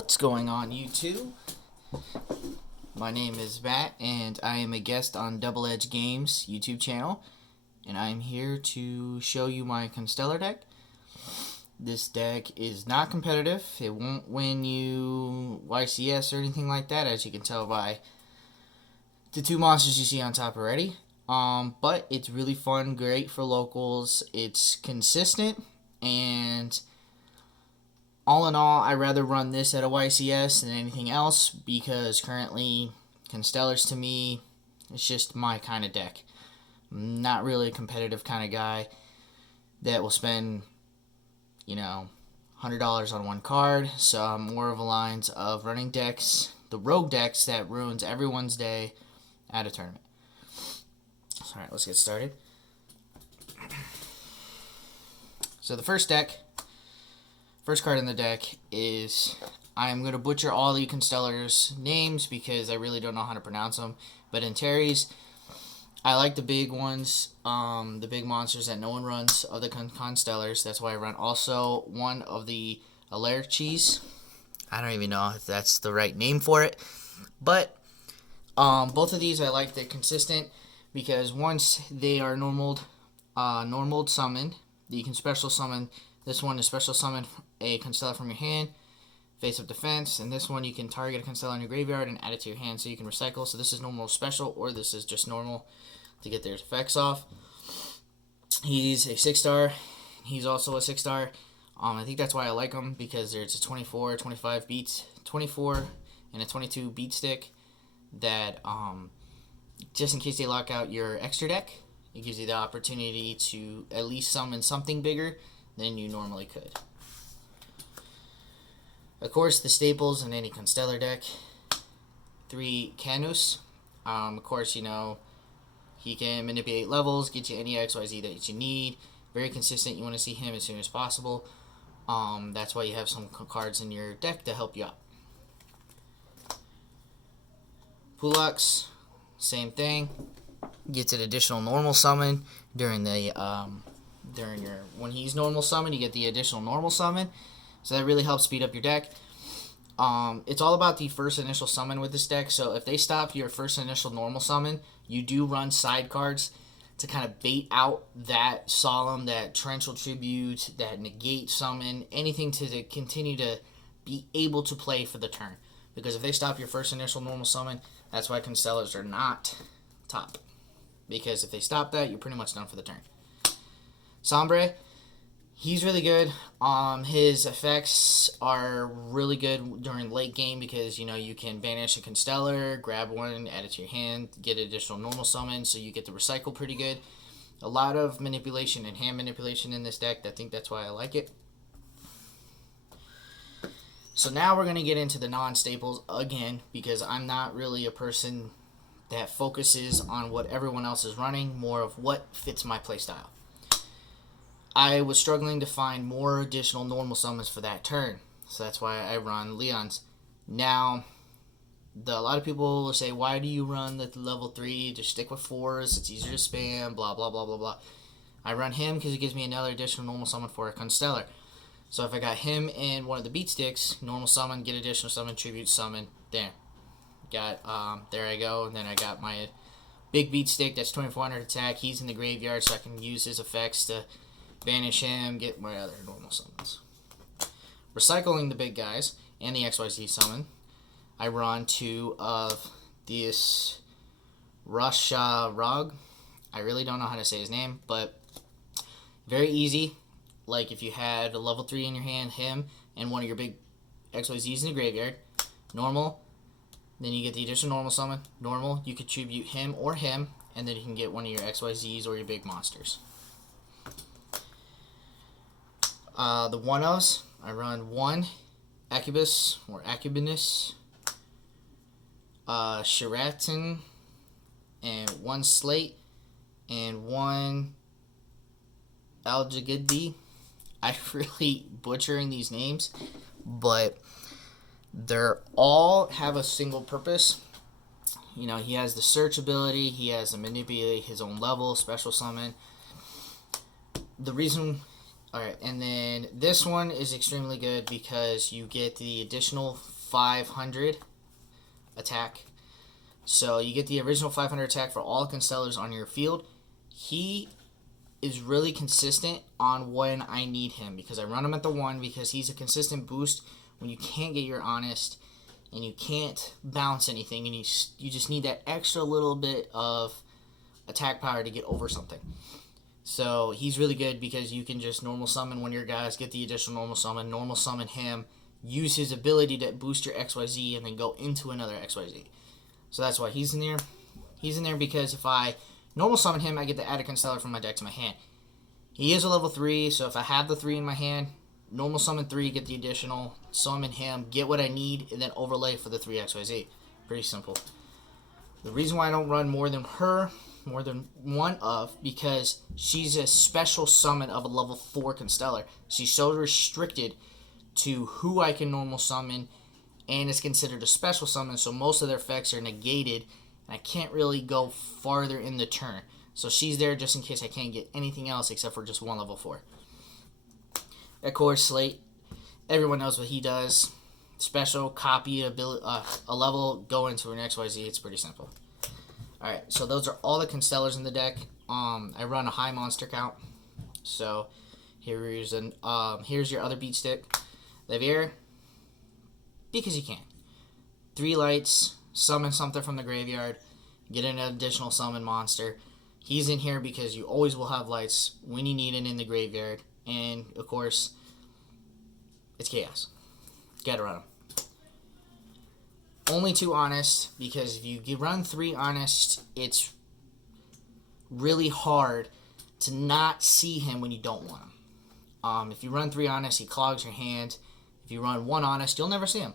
What's going on, YouTube? My name is Matt, and I am a guest on Double Edge Games YouTube channel, and I'm here to show you my Constellar deck. This deck is not competitive. It won't win you YCS or anything like that, as you can tell by the two monsters you see on top already. But it's really fun, great for locals. It's consistent, and all in all, I'd rather run this at a YCS than anything else because currently, Constellars to me, it's just my kind of deck. I'm not really a competitive kind of guy that will spend, $100 on one card. So I'm more of a lines of running decks, the rogue decks that ruins everyone's day at a tournament. Alright, let's get started. So the first card in the deck is, I'm going to butcher all the Constellars' names because I really don't know how to pronounce them. But in Terry's, I like the big ones, the big monsters that no one runs of the Constellars. That's why I run also one of the Alerchis. I don't even know if that's the right name for it. But both of these I like. They're consistent because once they are normaled summoned, you can special summon. This one is special summon a Constellar from your hand, face-up defense, and this one you can target a Constellar in your graveyard and add it to your hand so you can recycle. So this is normal special, or this is just normal to get their effects off. He's a 6-star. He's also a 6-star. I think that's why I like him, because there's a 24, 25 beats, 24 and a 22 beat stick that, just in case they lock out your extra deck, it gives you the opportunity to at least summon something bigger than you normally could. Of course, the staples in any Constellar deck. 3 Canus. Of course, he can manipulate levels, get you any XYZ that you need. Very consistent. You want to see him as soon as possible. That's why you have some cards in your deck to help you out. Pulux, same thing. Gets an additional normal summon during the when he's normal summon, you get the additional normal summon. So that really helps speed up your deck. It's all about the first initial summon with this deck. So if they stop your first initial normal summon, you do run side cards to kind of bait out that Solemn, that Torrential Tribute, that Negate summon, anything to continue to be able to play for the turn. Because if they stop your first initial normal summon, that's why Constellars are not top. Because if they stop that, you're pretty much done for the turn. Sombre, he's really good. His effects are really good during late game because, you can banish a Constellar, grab one, add it to your hand, get additional normal summon, so you get to recycle pretty good. A lot of manipulation and hand manipulation in this deck. I think that's why I like it. So now we're going to get into the non-staples again, because I'm not really a person that focuses on what everyone else is running, more of what fits my playstyle. I was struggling to find more additional normal summons for that turn, so that's why I run Leon's. Now, a lot of people will say, why do you run the level 3? Just stick with 4s, it's easier to spam, blah, blah, blah, blah, blah. I run him because it gives me another additional normal summon for a Constellar. So if I got him in one of the beat sticks, normal summon, get additional summon, tribute summon, there. There I go, and then I got my big beat stick, that's 2400 attack. He's in the graveyard, so I can use his effects to banish him, get my other normal summons. Recycling the big guys and the XYZ summon, I run 2 of this Rasha Rog. I really don't know how to say his name, but very easy. Like if you had a level 3 in your hand, him, and one of your big XYZs in the graveyard, normal, then you get the additional normal summon, normal, you contribute him or him, and then you can get one of your XYZs or your big monsters. The 1-ofs, I run 1 Acubus or Acubinus, Sheraton, and 1 Slate, and 1 Algigadi. I'm really butchering these names, but they're all have a single purpose. He has the search ability, he has to manipulate his own level, special summon. The reason Alright, and then this one is extremely good because you get the additional 500 attack. So you get the original 500 attack for all Constellars on your field. He is really consistent on when I need him because I run him at the 1 because he's a consistent boost when you can't get your Honest and you can't bounce anything and you just need that extra little bit of attack power to get over something. So he's really good because you can just normal summon one of your guys, get the additional normal summon him, use his ability to boost your XYZ, and then go into another XYZ. So that's why he's in there. He's in there because if I normal summon him, I get to add a Constellar from my deck to my hand. He is a level 3, so if I have the 3 in my hand, normal summon 3, get the additional, summon him, get what I need, and then overlay for the 3 XYZ. Pretty simple. The reason why I don't run more than one of, because she's a special summon of a level 4 Constellar. She's so restricted to who I can normal summon, and it's considered a special summon, so most of their effects are negated, and I can't really go farther in the turn. So she's there just in case I can't get anything else except for just one level 4. Of course, Slate, everyone knows what he does. Special, copy a level, go into an XYZ. It's pretty simple. Alright, so those are all the Constellars in the deck. I run a high monster count. So here's your other beat stick. Levier, because you can. 3 lights, summon something from the graveyard, get an additional summon monster. He's in here because you always will have lights when you need it in the graveyard. And, of course, it's chaos. Gotta run them. Only 2 Honest, because if you run 3 Honest, it's really hard to not see him when you don't want him. If you run 3 Honest, he clogs your hand. If you run 1 Honest, you'll never see him.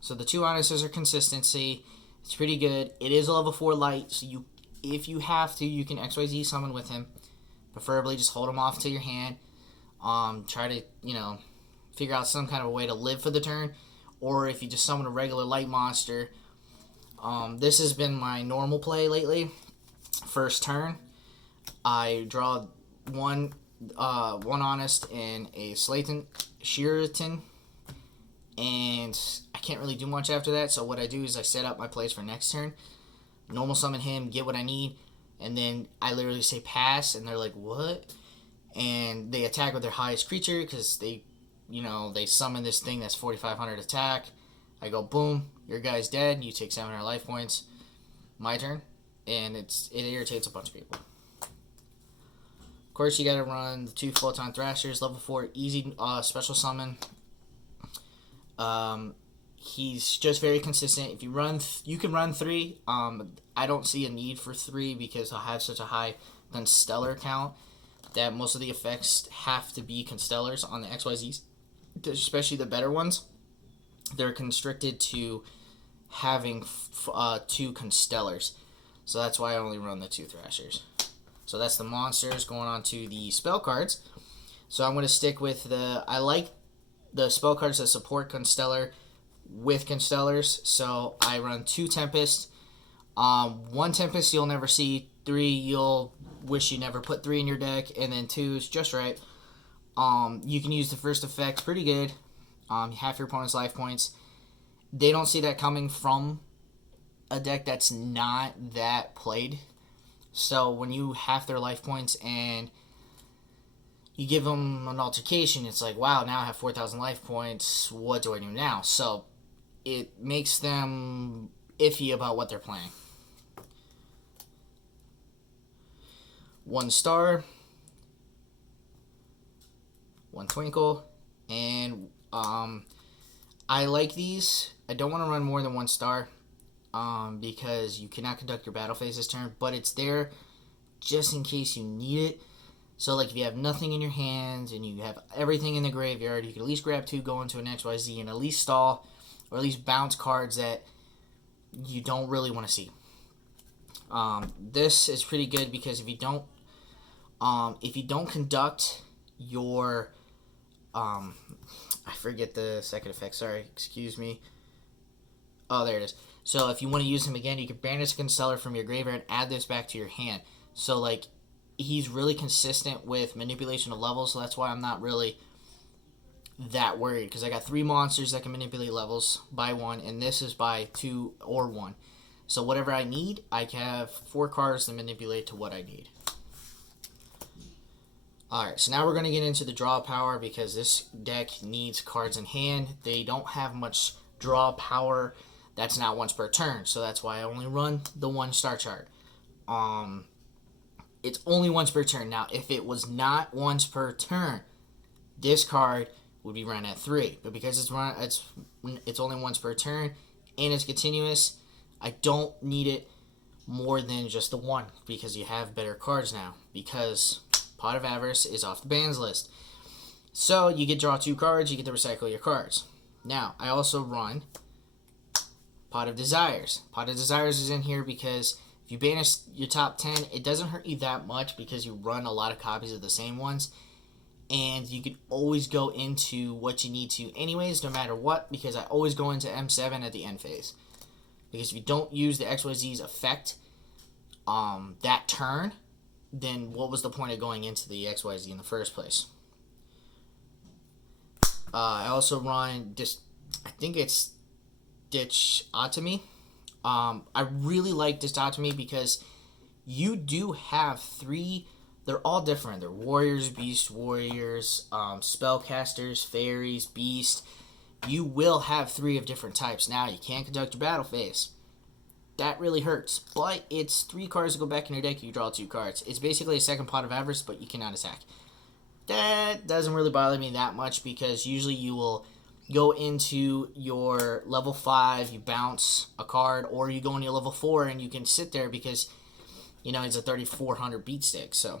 So the 2 Honests are consistency. It's pretty good. It is a level 4 light, so if you have to, you can XYZ summon with him. Preferably just hold him off to your hand. Try to, figure out some kind of a way to live for the turn. Or if you just summon a regular light monster. This has been my normal play lately. First turn, I draw one Honest and a Sheraton, and I can't really do much after that. So what I do is I set up my plays for next turn. Normal summon him, get what I need, and then I literally say pass, and they're like, what? And they attack with their highest creature because they summon this thing that's 4,500 attack. I go, boom, your guy's dead. You take 700 life points. My turn. And it irritates a bunch of people. Of course, you got to run the 2 Photon Thrashers. Level 4, easy special summon. He's just very consistent. If you run, you can run 3. I don't see a need for 3 because I have such a high Constellar count that most of the effects have to be Constellars on the XYZs. Especially the better ones, they're constricted to having 2 Constellars. So that's why I only run the 2 Thrashers. So that's the monsters. Going on to the spell cards. So I'm going to stick with I like the spell cards that support Constellar with Constellars. So I run 2 Tempest. 1 Tempest you'll never see. 3 you'll wish you never put 3 in your deck. And then 2 is just right. You can use the first effect pretty good. Half your opponent's life points. They don't see that coming from a deck that's not that played. So when you half their life points and you give them an altercation, it's like, wow, now I have 4,000 life points. What do I do now? So it makes them iffy about what they're playing. 1 star. 1 Twinkle, and I like these. I don't want to run more than 1 star because you cannot conduct your battle phase this turn, but it's there just in case you need it. So like if you have nothing in your hands and you have everything in the graveyard, you can at least grab 2, go into an XYZ, and at least stall or at least bounce cards that you don't really want to see. This is pretty good because if you don't conduct your I forget the second effect. Sorry, excuse me. Oh, there it is. So if you want to use him again, you can banish a Constellar from your graveyard and add this back to your hand. So like he's really consistent with manipulation of levels, so that's why I'm not really that worried, because I got 3 monsters that can manipulate levels by 1, and this is by 2 or 1. So whatever I need, I can have 4 cards to manipulate to what I need. Alright, so now we're going to get into the draw power, because this deck needs cards in hand. They don't have much draw power that's not once per turn, so that's why I only run the 1 star chart. It's only once per turn. Now, if it was not once per turn, this card would be run at 3. But because it's only once per turn and it's continuous, I don't need it more than just the 1, because you have better cards now, because Pot of Avarice is off the bans list. So you get draw 2 cards, you get to recycle your cards. Now, I also run Pot of Desires. Pot of Desires is in here because if you banish your top 10, it doesn't hurt you that much because you run a lot of copies of the same ones. And you can always go into what you need to anyways, no matter what, because I always go into M7 at the end phase. Because if you don't use the XYZ's effect that turn, then what was the point of going into the XYZ in the first place? I also run I think it's Ditchotomy. I really like Ditchotomy because you do have 3. They're all different. They're warriors, beast warriors, spellcasters, fairies, beast. You will have 3 of different types. Now, you can't conduct your battle phase. That really hurts. But it's 3 cards to go back in your deck. You draw 2 cards. It's basically a second Pot of Avarice, but you cannot attack. That doesn't really bother me that much, because usually you will go into your level 5, you bounce a card, or you go into your level 4 and you can sit there because, it's a 3400 beat stick. So,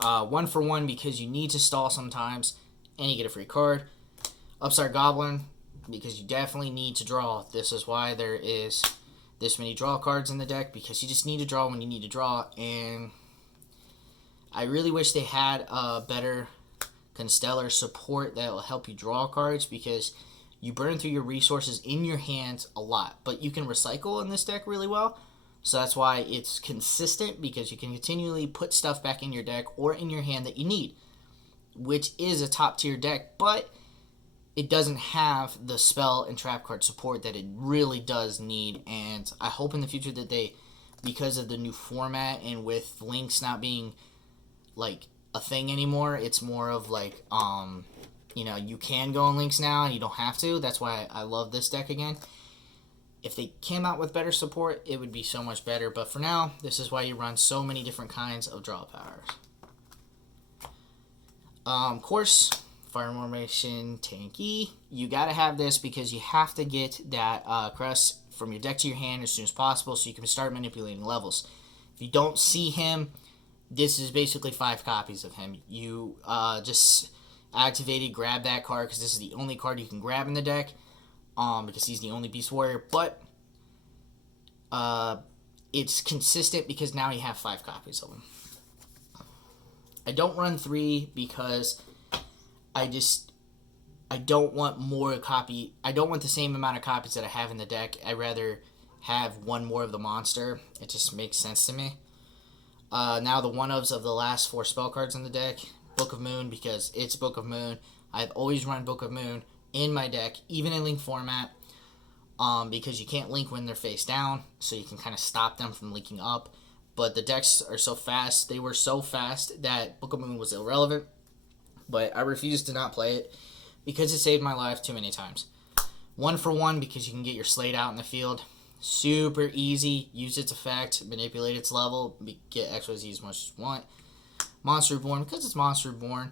1 for 1 because you need to stall sometimes, and you get a free card. Upstart Goblin, because you definitely need to draw. This is why there is this many draw cards in the deck, because you just need to draw when you need to draw, and I really wish they had a better Constellar support that will help you draw cards, because you burn through your resources in your hands a lot, but you can recycle in this deck really well. So that's why it's consistent, because you can continually put stuff back in your deck or in your hand that you need, which is a top tier deck, but it doesn't have the spell and trap card support that it really does need. And I hope in the future that they, because of the new format and with links not being like a thing anymore, it's more of like you can go on links now and you don't have to. That's why I love this deck again. If they came out with better support, it would be so much better. But for now, this is why you run so many different kinds of draw powers. Of course, Fire Formation Tanky. You got to have this because you have to get that crest from your deck to your hand as soon as possible so you can start manipulating levels. If you don't see him, this is basically 5 copies of him. You just activated, grab that card, because this is the only card you can grab in the deck. Because he's the only Beast Warrior, but it's consistent because now you have 5 copies of him. I don't run 3 because I don't want I don't want the same amount of copies that I have in the deck. I'd rather have 1 more of the monster. It just makes sense to me. Now the one-ofs of the last 4 spell cards in the deck. Book of Moon, because it's Book of Moon. I've always run Book of Moon in my deck, even in link format, because you can't link when they're face down, so you can kind of stop them from linking up. But the decks are so fast, they were so fast that Book of Moon was irrelevant, but I refused to not play it because it saved my life too many times. 1 for 1 because you can get your Slate out in the field. Super easy, use its effect, manipulate its level, get XYZ as much as you want. Monster Reborn, because it's Monster Reborn,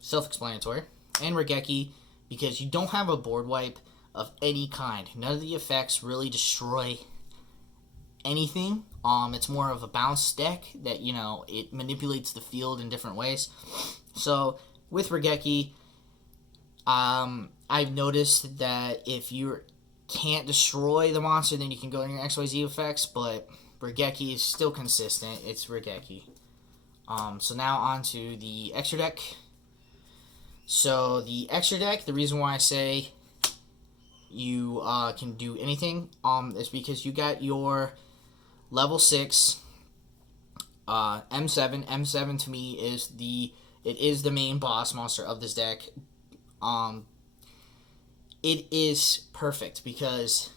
self-explanatory. And Regeki, because you don't have a board wipe of any kind. None of the effects really destroy anything. It's more of a bounce deck that, it manipulates the field in different ways. So, with Regeki, I've noticed that if you can't destroy the monster, then you can go in your XYZ effects, but Regeki is still consistent. It's Regeki. So now on to the extra deck. So the extra deck, the reason why I say you can do anything is because you got your level 6 M7. M7 to me is the main boss monster of this deck. Um, it is perfect because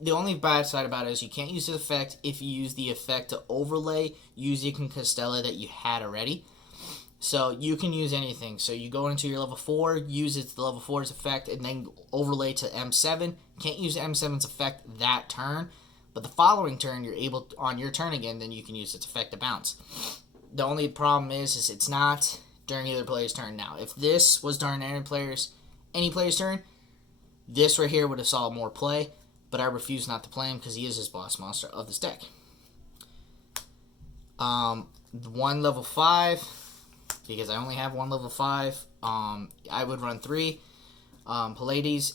the only bad side about it is you can't use the effect if you use the effect to overlay using Constellar that you had already. So you can use anything. So you go into your level 4, use it to the level 4's effect, and then overlay to M7. Can't use M7's effect that turn, but the following turn you're able to, on your turn again, then you can use its effect to bounce. The only problem is it's not during either player's turn. Now, if this was during any player's turn, this right here would have saw more play, but I refuse not to play him because he is his boss monster of this deck. One level 5, because I only have one level 5, I would run 3. Pallades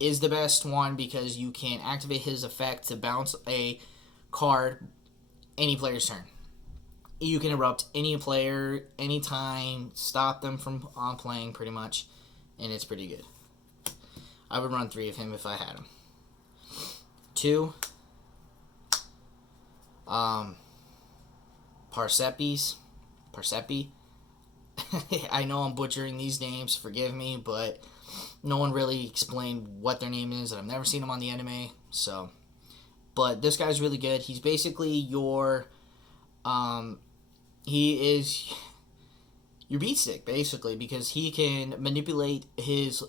is the best one because you can activate his effect to bounce a card any player's turn. You can erupt any player anytime, stop them from playing pretty much, and it's pretty good. I would run 3 of him if I had him. 2, Parsepi. I know I'm butchering these names, forgive me, but no one really explained what their name is, and I've never seen them on the anime, so. But this guy's really good. He's basically your, he is your beat stick, basically, because he can manipulate his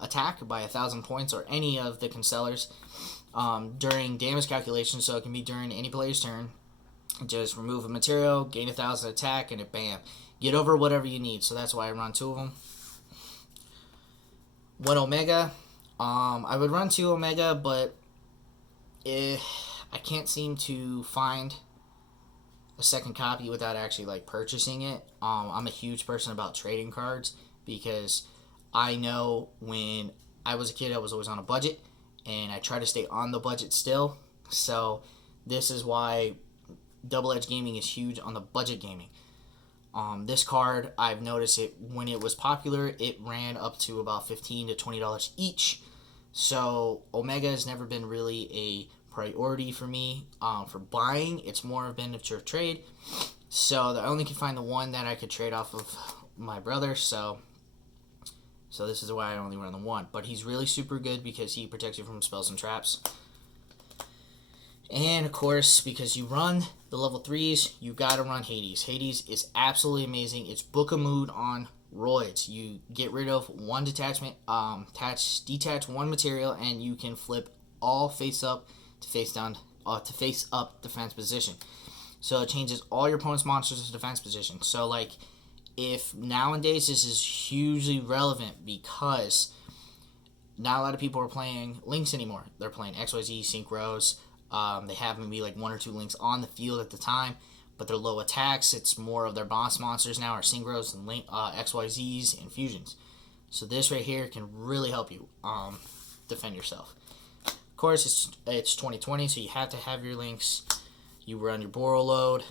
attack by 1,000 points, or any of the Constellars, during damage calculations, so it can be during any player's turn. Just remove a material, gain 1,000 attack, and it bam. Get over whatever you need, so that's why I run 2 of them. 1 Omega. I would run 2 Omega, but I can't seem to find a second copy without actually purchasing it. I'm a huge person about trading cards because I know when I was a kid I was always on a budget, and I try to stay on the budget still. So this is why Double Edge Gaming is huge on the budget gaming. This card, I've noticed it when it was popular, it ran up to about $15 to $20 each. So Omega has never been really a priority for me for buying. It's more been a pure trade. So I only can find the one that I could trade off of my brother. So this is why I only run the one. But he's really super good because he protects you from spells and traps. And, of course, because you run the level 3s, you gotta run Hades. Hades is absolutely amazing. It's Book of Mood on roids. You get rid of one detachment, detach one material, and you can flip all face up to face down, to face up defense position. So it changes all your opponent's monsters to defense position. So, if nowadays this is hugely relevant because not a lot of people are playing Lynx anymore. They're playing XYZ, Synchros. They have maybe 1 or 2 Lynx on the field at the time, but they're low attacks. It's more of their boss monsters now are Synchros and XYZs and Fusions. So this right here can really help you defend yourself. Of course, it's 2020, so you have to have your Lynx. You run your Boro load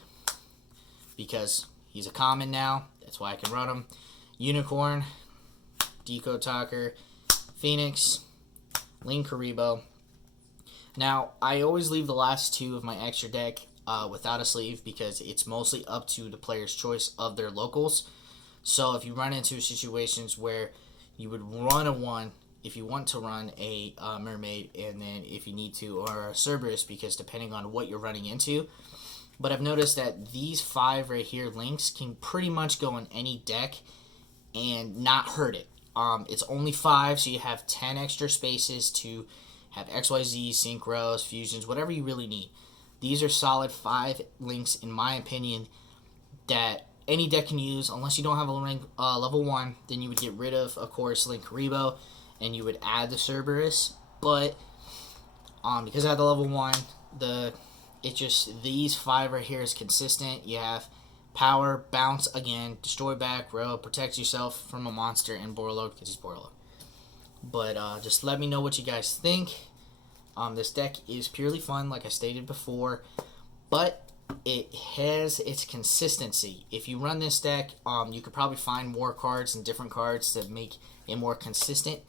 because he's a common now. That's why I can run him. Unicorn, Decode Talker, Phoenix, Link Karibo. Now, I always leave the last 2 of my extra deck without a sleeve because it's mostly up to the player's choice of their locals. So if you run into situations where you would run a 1 if you want to run a Mermaid, and then if you need to, or a Cerberus, because depending on what you're running into. But I've noticed that these 5 right here, Lynx, can pretty much go in any deck and not hurt it. It's only 5, so you have 10 extra spaces to have XYZ, Synchros, Fusions, whatever you really need. These are solid 5 Lynx, in my opinion, that any deck can use. Unless you don't have a level 1, then you would get rid of course, Link Karibo, and you would add the Cerberus. But because I have the level 1, these 5 right here is consistent. You have power, bounce again, destroy back row, protect yourself from a monster, and Borlo because he's Borlo. But just let me know what you guys think. This deck is purely fun, like I stated before, but it has its consistency. If you run this deck, you could probably find more cards and different cards that make it more consistent.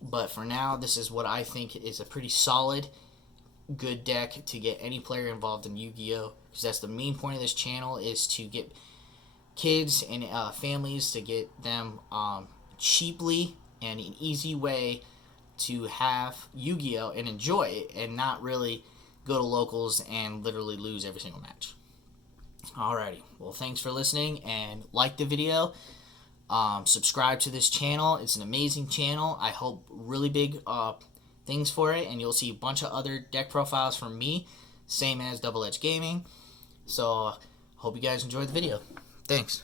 But for now, this is what I think is a pretty solid, good deck to get any player involved in Yu-Gi-Oh! because that's the main point of this channel, is to get kids and families, to get them cheaply and an easy way to have Yu-Gi-Oh! And enjoy it, and not really go to locals and literally lose every single match. Alrighty, well, thanks for listening, and like the video. Subscribe to this channel. It's an amazing channel. I hope really big things for it, and you'll see a bunch of other deck profiles from me, same as Double Edge Gaming. So hope you guys enjoyed the video. Thanks.